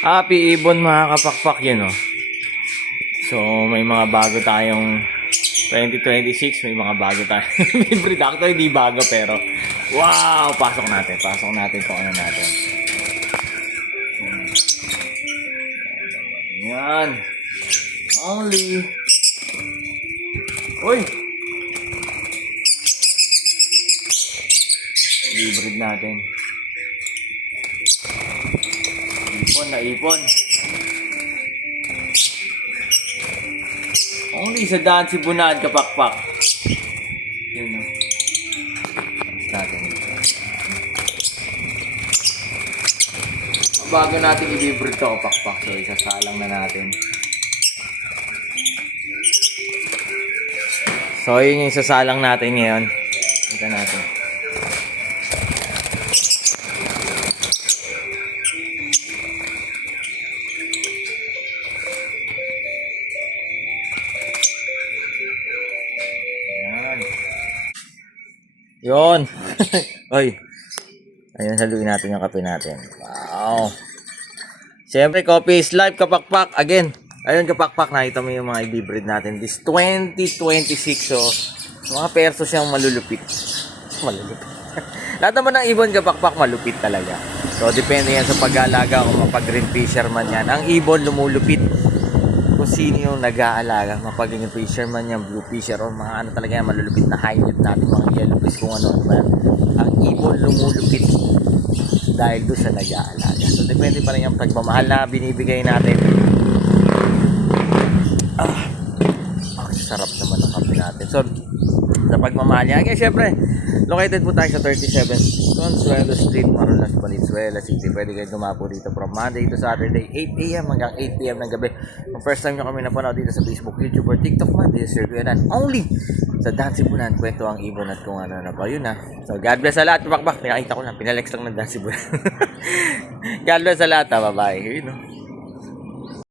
Happy Ibon mga kapakpak yun, oh. So, may mga bago tayong 2026, may mga bago tayong hybrid. Actually, hindi bago pero wow! Pasok natin kung ano natin. Yan. Only. Uy! Hybrid natin. Ipon. Only sa daan si Bunad kapakpak. Yun, no? Natin. Bago natin i-hybrid to kapakpak. So, isasalang na natin. So, yun yung isasalang natin ngayon. Ito natin. Yon. Oy. Ayun, haluin natin yung kape natin. Wow. Siyempre, coffee is life, kapakpak. Again, ayun kapakpak, nakita mo yung mga i-breed natin. This 2026, so, mga perso siyang malulupit. Malulupit. Lahat naman ng ibon kapakpak, malupit talaga. So, depende yan sa pag-aalaga kung mapag-green fisherman yan. Ang ibon lumulupit kung sino yung nag-aalaga, mapaging yung fisherman yan, blue fisher, or mga ano talaga yan, malulupit na high-net natin, mga yellow fish, kung ano man. Ang ibon lumulupit dahil doon sa nag-aalaga. So, depende pa rin yung pagmamahal na binibigay natin. Ang sarap naman ng kape natin. So, sa pagmamahal niya. Kaya syempre, located po tayo sa 37 Consuelo Street, Marulas, Valenzuela City. Pwede kayo dumapo dito from Monday to Saturday, 8 a.m. hanggang 8 p.m. ng gabi. Kung first time nyo kami napanood dito sa Facebook, YouTube, or TikTok man, this is Sir Guyanan. Only sa Dance Bunan, kwento ang ibon at kung ano na ba. Yun na. So, God bless sa lahat. Bakbak, pinakita ko lang. Pinalex lang ng Dance Bunan. God bless sa lahat. Bye-bye. Yun, no?